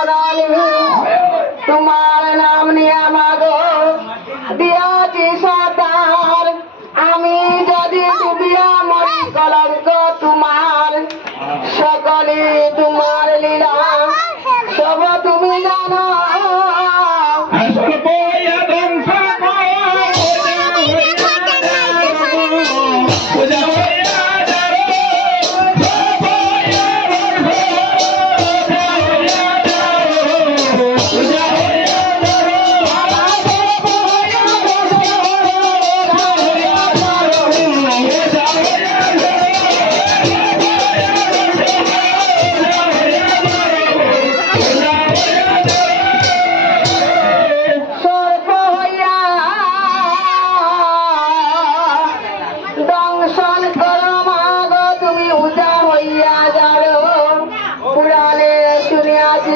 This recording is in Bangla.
প্রণালী তোমার নাম নিয়ে মাগো দিয়াছি সাঁতার আমি যদি ডুবিয়া মরি কলঙ্ক তোমার সকলে তোমার লীলা সব তুমি জানো দংশন করো মাগো তুমি উজা হইয়া যাও পুরাণে শুনিয়াছি